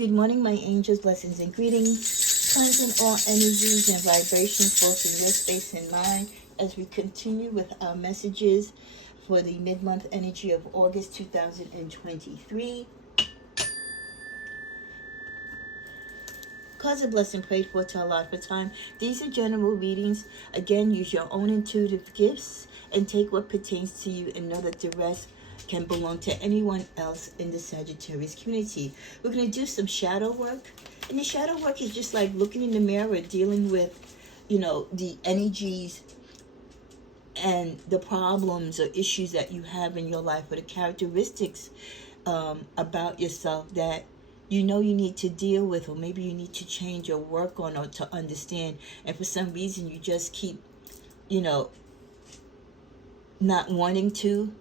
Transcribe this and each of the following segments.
Good morning, my angels, blessings and greetings. Cleansing all energies and vibrations flow through your space and mind as we continue with our messages for the mid-month energy of August 2023. Cause a blessing prayed for to allot for time. These are general readings. Again, use your own intuitive gifts and take what pertains to you and know that the rest can belong to anyone else in the Sagittarius community. We're going to do some shadow work. And the shadow work is just like looking in the mirror, dealing with, the energies and the problems or issues that you have in your life or the characteristics about yourself that you need to deal with, or maybe you need to change or work on or to understand. And for some reason you just keep, not wanting to.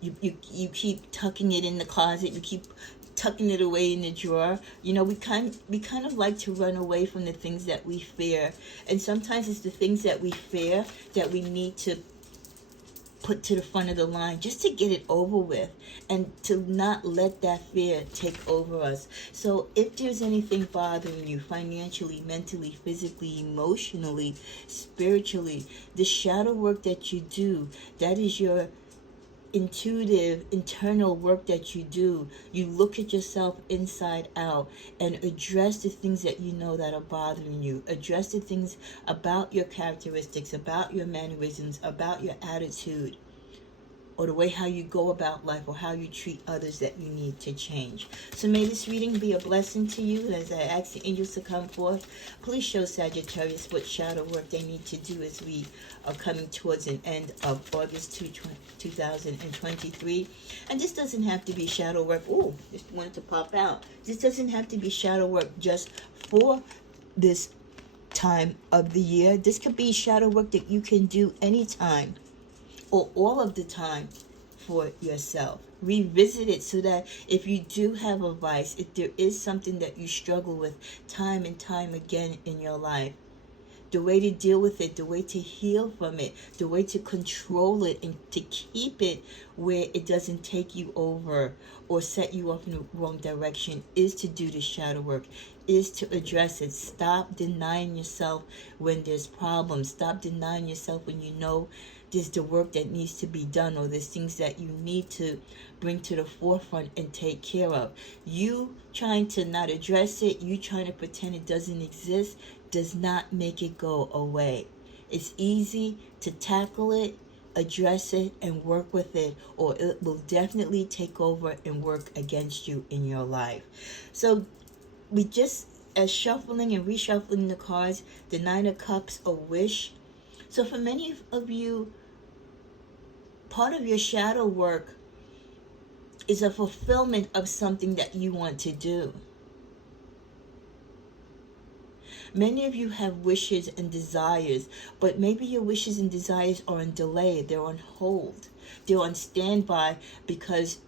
You keep tucking it in the closet. You keep tucking it away in the drawer. We kind of like to run away from the things that we fear. And sometimes it's the things that we fear that we need to put to the front of the line just to get it over with and to not let that fear take over us. So if there's anything bothering you financially, mentally, physically, emotionally, spiritually, the shadow work that you do, that is your intuitive internal work that you do. You look at yourself inside out and address the things that you know that are bothering you. Address the things about your characteristics, about your mannerisms, about your attitude, or the way how you go about life or how you treat others that you need to change. So may this reading be a blessing to you. As I ask the angels to come forth, please show Sagittarius what shadow work they need to do as we are coming towards an end of August 2023. And this doesn't have to be shadow work. Oh, just wanted to pop out. This doesn't have to be shadow work just for this time of the year. This could be shadow work that you can do anytime or all of the time for yourself. Revisit it so that if you do have a vice, if there is something that you struggle with time and time again in your life, the way to deal with it, the way to heal from it, the way to control it and to keep it where it doesn't take you over or set you off in the wrong direction is to do the shadow work, is to address it. Stop denying yourself when there's problems. Stop denying yourself when you know there's the work that needs to be done, or there's things that you need to bring to the forefront and take care of. You trying to not address it, you trying to pretend it doesn't exist, does not make it go away. It's easy to tackle it, address it, and work with it, or it will definitely take over and work against you in your life. So we just, as shuffling and reshuffling the cards, the Nine of Cups, a wish. So for many of you, part of your shadow work is a fulfillment of something that you want to do. Many of you have wishes and desires, but maybe your wishes and desires are on delay. They're on hold. They're on standby because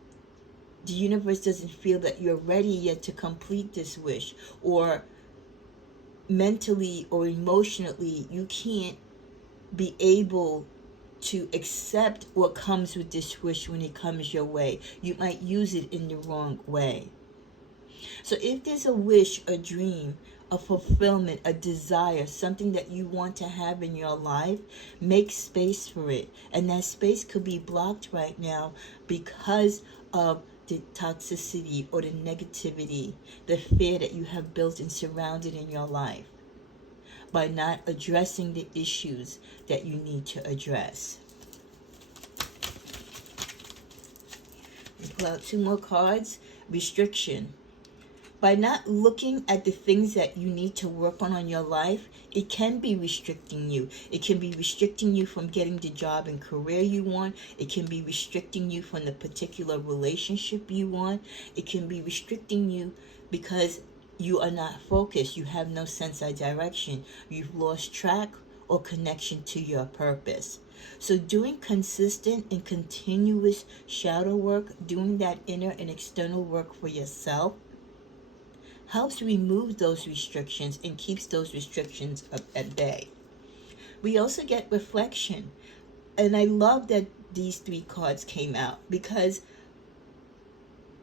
the universe doesn't feel that you're ready yet to complete this wish, or mentally or emotionally you can't be able to accept what comes with this wish when it comes your way. You might use it in the wrong way. So if there's a wish, a dream, a fulfillment, a desire, something that you want to have in your life, make space for it. And that space could be blocked right now because of the toxicity or the negativity, the fear that you have built and surrounded in your life, by not addressing the issues that you need to address. We pull out two more cards. Restriction. By not looking at the things that you need to work on your life, it can be restricting you. It can be restricting you from getting the job and career you want. It can be restricting you from the particular relationship you want. It can be restricting you because you are not focused. You have no sense of direction. You've lost track or connection to your purpose. So doing consistent and continuous shadow work, doing that inner and external work for yourself, helps remove those restrictions and keeps those restrictions at bay. We also get reflection. And I love that these three cards came out because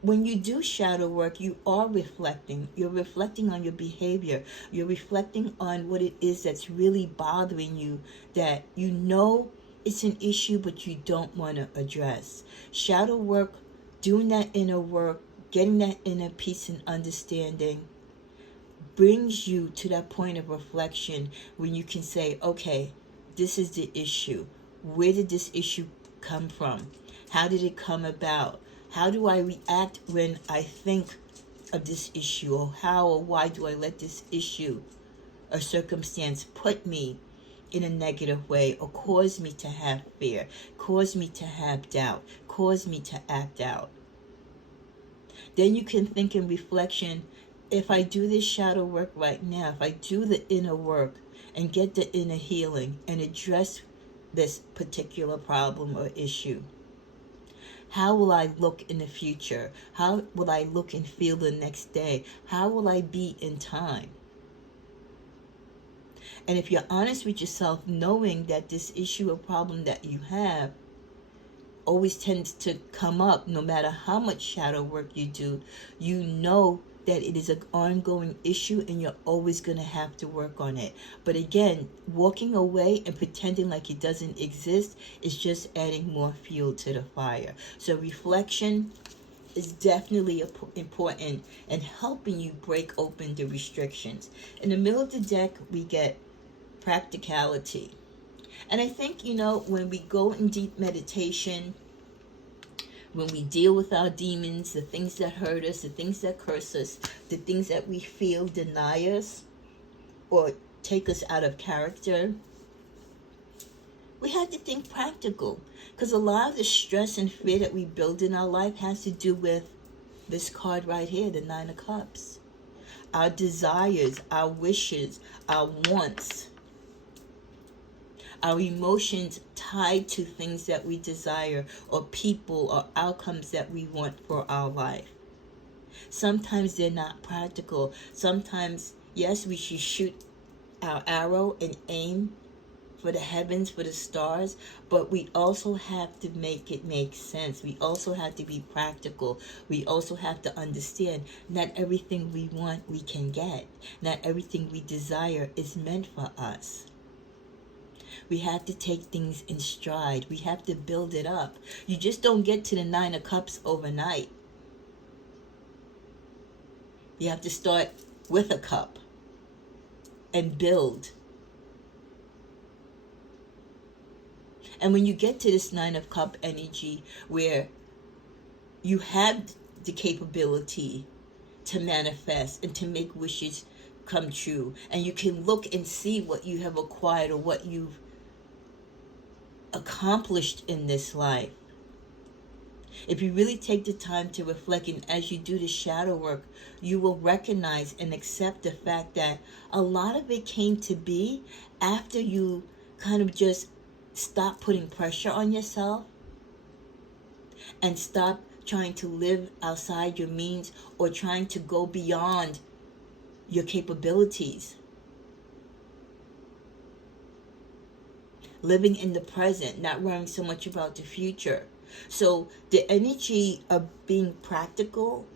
when you do shadow work, you are reflecting. You're reflecting on your behavior. You're reflecting on what it is that's really bothering you, that you know it's an issue, but you don't want to address. Shadow work, doing that inner work, getting that inner peace and understanding brings you to that point of reflection when you can say, okay, this is the issue. Where did this issue come from? How did it come about? How do I react when I think of this issue? Or how or why do I let this issue or circumstance put me in a negative way, or cause me to have fear, cause me to have doubt, cause me to act out? Then you can think in reflection, if I do this shadow work right now, if I do the inner work and get the inner healing and address this particular problem or issue, how will I look in the future? How will I look and feel the next day? How will I be in time? And if you're honest with yourself, knowing that this issue or problem that you have always tends to come up no matter how much shadow work you do, you know that it is an ongoing issue and you're always going to have to work on it. But again, walking away and pretending like it doesn't exist is just adding more fuel to the fire. So reflection is definitely important and helping you break open the restrictions. In the middle of the deck, we get practicality. And I think, when we go in deep meditation, when we deal with our demons, the things that hurt us, the things that curse us, the things that we feel deny us or take us out of character, we have to think practical. Because a lot of the stress and fear that we build in our life has to do with this card right here, the Nine of Cups. Our desires, our wishes, our wants, our emotions tied to things that we desire or people or outcomes that we want for our life. Sometimes they're not practical. Sometimes, yes, we should shoot our arrow and aim for the heavens, for the stars, but we also have to make it make sense. We also have to be practical. We also have to understand not everything we want we can get. Not everything we desire is meant for us. We have to take things in stride. We have to build it up. You just don't get to the Nine of Cups overnight. You have to start with a cup and build. And when you get to this Nine of Cup energy where you have the capability to manifest and to make wishes come true, and you can look and see what you have acquired or what you've accomplished in this life. If you really take the time to reflect, and as you do the shadow work, you will recognize and accept the fact that a lot of it came to be after you kind of just stop putting pressure on yourself and stop trying to live outside your means or trying to go beyond your capabilities. Living in the present, not worrying so much about the future. So the energy of being practical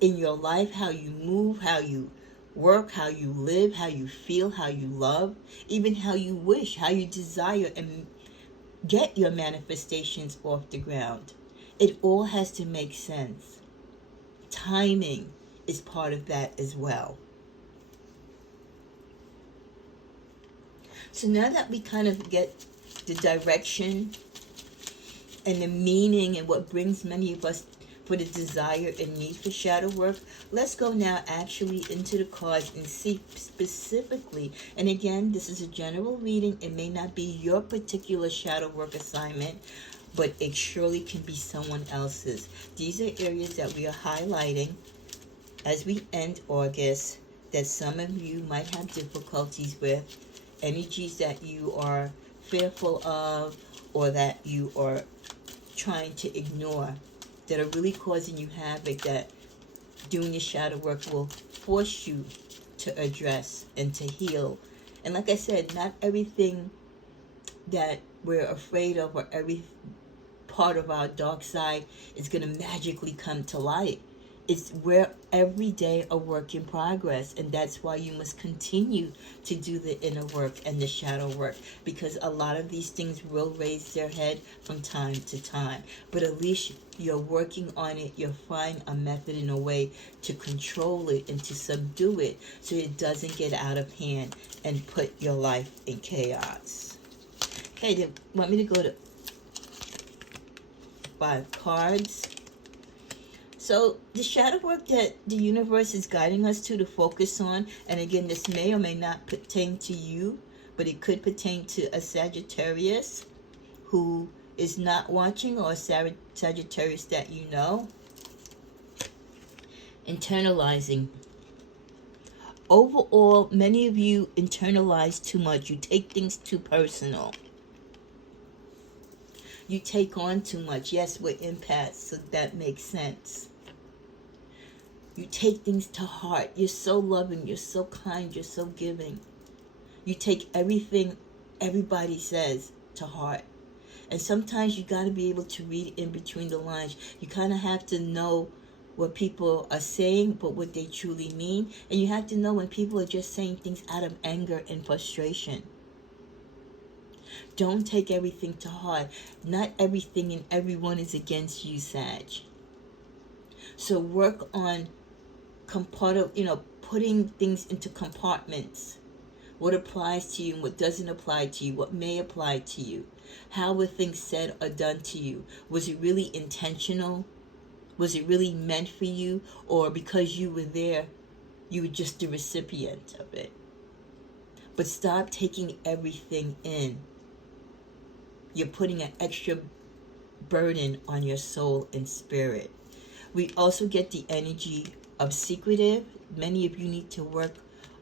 in your life, how you move, how you work, how you live, how you feel, how you love, even how you wish, how you desire and get your manifestations off the ground. It all has to make sense. Timing is part of that as well. So now that we kind of get the direction and the meaning and what brings many of us for the desire and need for shadow work, let's go now actually into the cards and see specifically. And again, this is a general reading. It may not be your particular shadow work assignment, but it surely can be someone else's. These are areas that we are highlighting as we end August that some of you might have difficulties with, energies that you are fearful of or that you are trying to ignore, that are really causing you havoc, that doing your shadow work will force you to address and to heal. And like I said, not everything that we're afraid of or every part of our dark side is going to magically come to light. We're every day a work in progress, and that's why you must continue to do the inner work and the shadow work, because a lot of these things will raise their head from time to time. But at least you're working on it. You're finding a method and a way to control it and to subdue it so it doesn't get out of hand and put your life in chaos. Okay, then want me to go to 5 cards. So the shadow work that the universe is guiding us to focus on, and again, this may or may not pertain to you, but it could pertain to a Sagittarius who is not watching, or a Sagittarius that you know. Internalizing. Overall, many of you internalize too much. You take things too personal. You take on too much. Yes, we're empaths, so that makes sense. You take things to heart. You're so loving. You're so kind. You're so giving. You take everything everybody says to heart. And sometimes you got to be able to read in between the lines. You kind of have to know what people are saying, but what they truly mean. And you have to know when people are just saying things out of anger and frustration. Don't take everything to heart. Not everything and everyone is against you, Sag. So work on putting things into compartments. What applies to you and what doesn't apply to you, what may apply to you. How were things said or done to you? Was it really intentional? Was it really meant for you? Or because you were there, you were just the recipient of it? But stop taking everything in. You're putting an extra burden on your soul and spirit. We also get the energy of secretive. Many of you need to work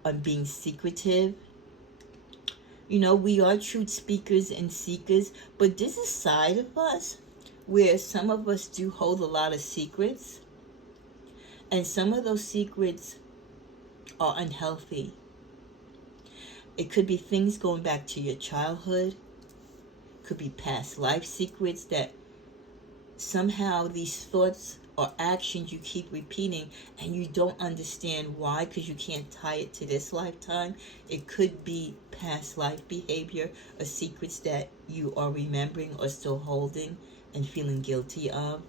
on being secretive. We are truth speakers and seekers, but there's a side of us where some of us do hold a lot of secrets, and some of those secrets are unhealthy. It could be things going back to your childhood, could be past life secrets that somehow these thoughts or actions you keep repeating and you don't understand why, because you can't tie it to this lifetime. It could be past life behavior or secrets that you are remembering or still holding and feeling guilty of.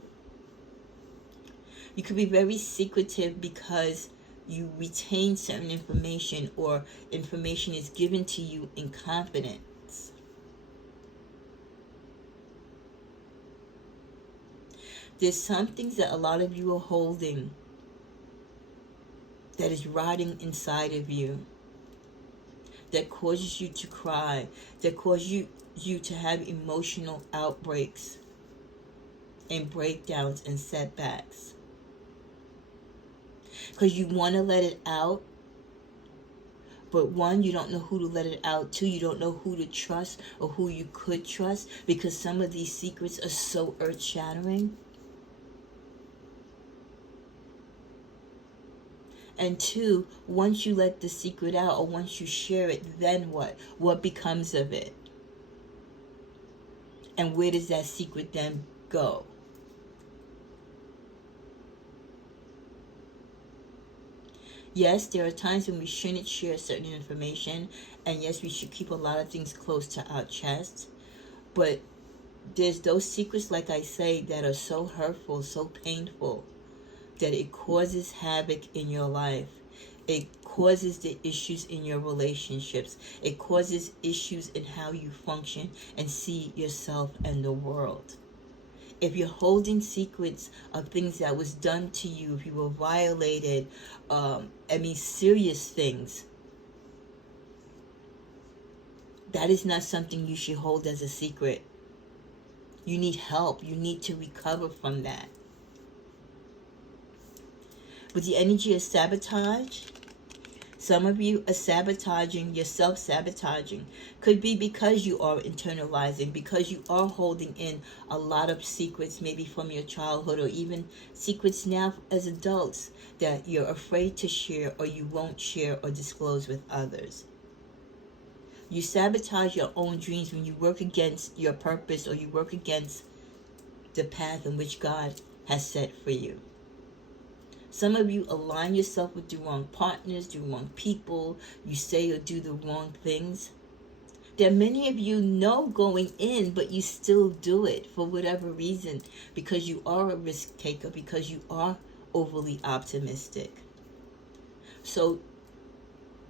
You could be very secretive because you retain certain information, or information is given to you in confidence. There's some things that a lot of you are holding that is rotting inside of you, that causes you to cry, that causes you to have emotional outbreaks and breakdowns and setbacks. Because you want to let it out, but 1, you don't know who to let it out. 2, you don't know who to trust or who you could trust, because some of these secrets are so earth-shattering. And 2, once you let the secret out or once you share it, then what? What becomes of it? And where does that secret then go? Yes, there are times when we shouldn't share certain information, and yes, we should keep a lot of things close to our chest. But there's those secrets, like I say, that are so hurtful, so painful, that it causes havoc in your life. It causes the issues in your relationships. It causes issues in how you function and see yourself and the world. If you're holding secrets of things that was done to you, if you were violated, serious things, that is not something you should hold as a secret. You need help. You need to recover from that. With the energy of sabotage, some of you are sabotaging, you're self-sabotaging. Could be because you are internalizing, because you are holding in a lot of secrets, maybe from your childhood, or even secrets now as adults that you're afraid to share, or you won't share or disclose with others. You sabotage your own dreams when you work against your purpose, or you work against the path in which God has set for you. Some of you align yourself with the wrong partners, the wrong people. You say or do the wrong things. There are many of you know going in, but you still do it for whatever reason, because you are a risk taker, because you are overly optimistic. So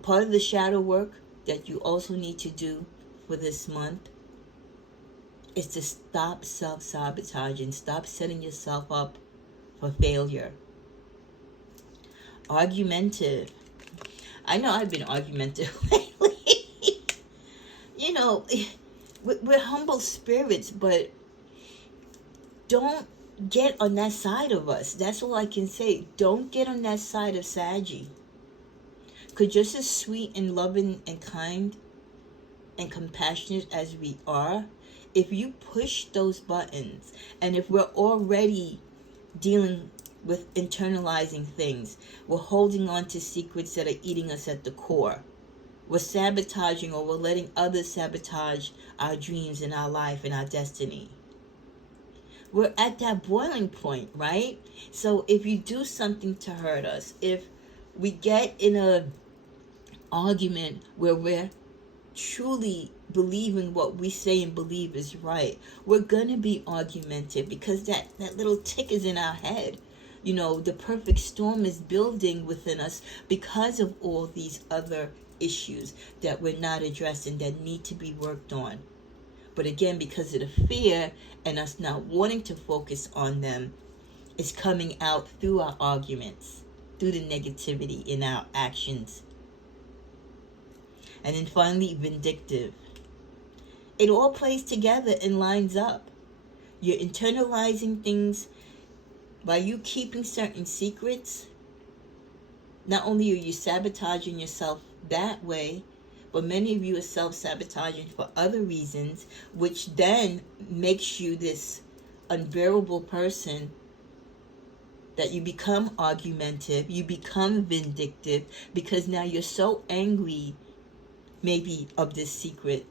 part of the shadow work that you also need to do for this month is to stop self-sabotaging. Stop setting yourself up for failure. Argumentative. I know I've been argumentative lately. You know, we're humble spirits, but don't get on that side of us. That's all I can say. Don't get on that side of Saggy. Because just as sweet and loving and kind and compassionate as we are, if you push those buttons, and if we're already dealing with internalizing things, we're holding on to secrets that are eating us at the core, we're sabotaging, or we're letting others sabotage our dreams and our life and our destiny. We're at that boiling point, right? So if you do something to hurt us, if we get in a argument where we're truly believing what we say and believe is right, we're gonna be argumentative, because that little tick is in our head. You know, the perfect storm is building within us because of all these other issues that we're not addressing, that need to be worked on. But again, because of the fear and us not wanting to focus on them, it's coming out through our arguments, through the negativity in our actions. And then finally, vindictive. It all plays together and lines up. You're internalizing things by you keeping certain secrets. Not only are you sabotaging yourself that way, but many of you are self-sabotaging for other reasons, which then makes you this unbearable person, that you become argumentative, you become vindictive, because now you're so angry maybe of this secret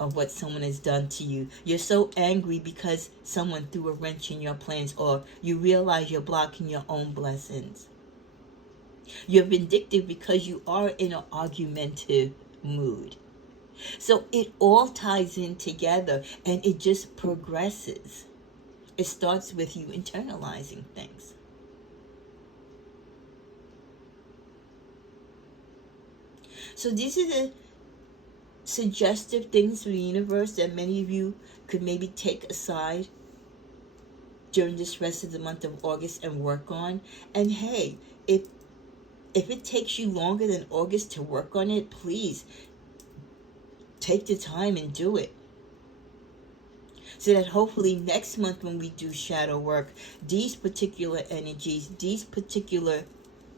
of what someone has done to you. You're so angry because someone threw a wrench in your plans, or you realize you're blocking your own blessings. You're vindictive because you are in an argumentative mood. So it all ties in together, and it just progresses. It starts with you internalizing things. So these are the suggestive things from the universe that many of you could maybe take aside during this rest of the month of August and work on. And hey, if it takes you longer than August to work on it, please take the time and do it. So that hopefully next month when we do shadow work, these particular energies, these particular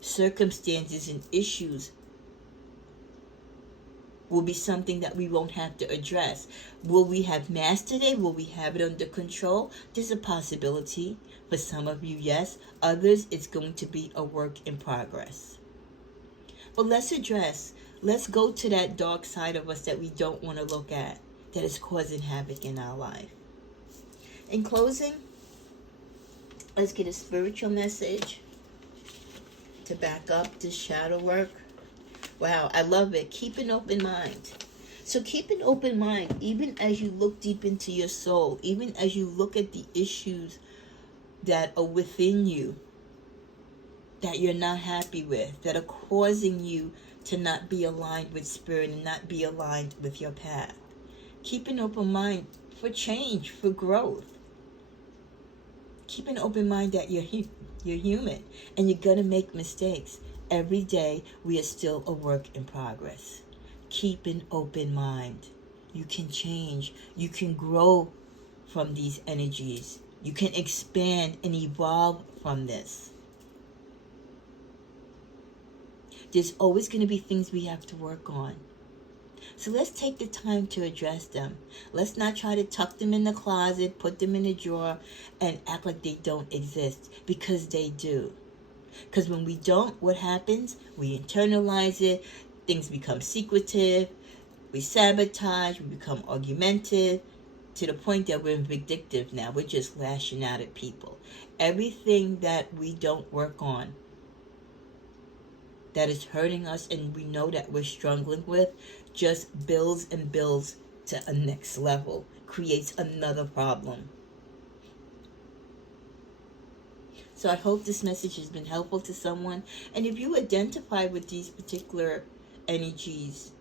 circumstances and issues will be something that we won't have to address. Will we have mastered it? Will we have it under control? There's a possibility. For some of you, yes. Others, it's going to be a work in progress. But let's go to that dark side of us that we don't want to look at, that is causing havoc in our life. In closing, let's get a spiritual message to back up this shadow work. Wow, I love it. Keep an open mind. So keep an open mind, even as you look deep into your soul, even as you look at the issues that are within you, that you're not happy with, that are causing you to not be aligned with spirit and not be aligned with your path. Keep an open mind for change, for growth. Keep an open mind that you're human and you're going to make mistakes. Every day, we are still a work in progress. Keep an open mind. You can change. You can grow from these energies. You can expand and evolve from this. There's always going to be things we have to work on. So let's take the time to address them. Let's not try to tuck them in the closet, put them in a drawer, and act like they don't exist, because they do. Because when we don't, what happens? We internalize it. Things become secretive. We sabotage. We become argumentative. to the point that we're vindictive now. We're just lashing out at people. Everything that we don't work on, that is hurting us and we know that we're struggling with, just builds and builds to a next level, creates another problem. So I hope this message has been helpful to someone. And if you identify with these particular energies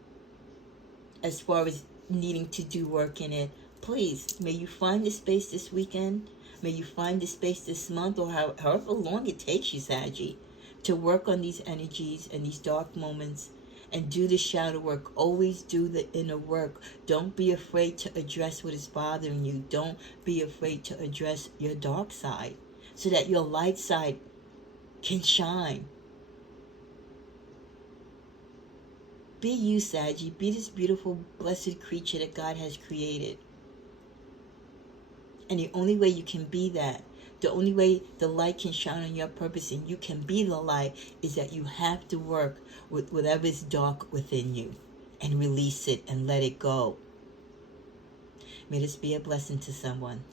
as far as needing to do work in it, please, may you find the space this weekend. May you find the space this month, or however long it takes you, Saggy, to work on these energies and these dark moments and do the shadow work. Always do the inner work. Don't be afraid to address what is bothering you. Don't be afraid to address your dark side, so that your light side can shine. Be you, Saggy. Be this beautiful, blessed creature that God has created. And the only way you can be that, the only way the light can shine on your purpose and you can be the light, is that you have to work with whatever is dark within you and release it and let it go. May this be a blessing to someone.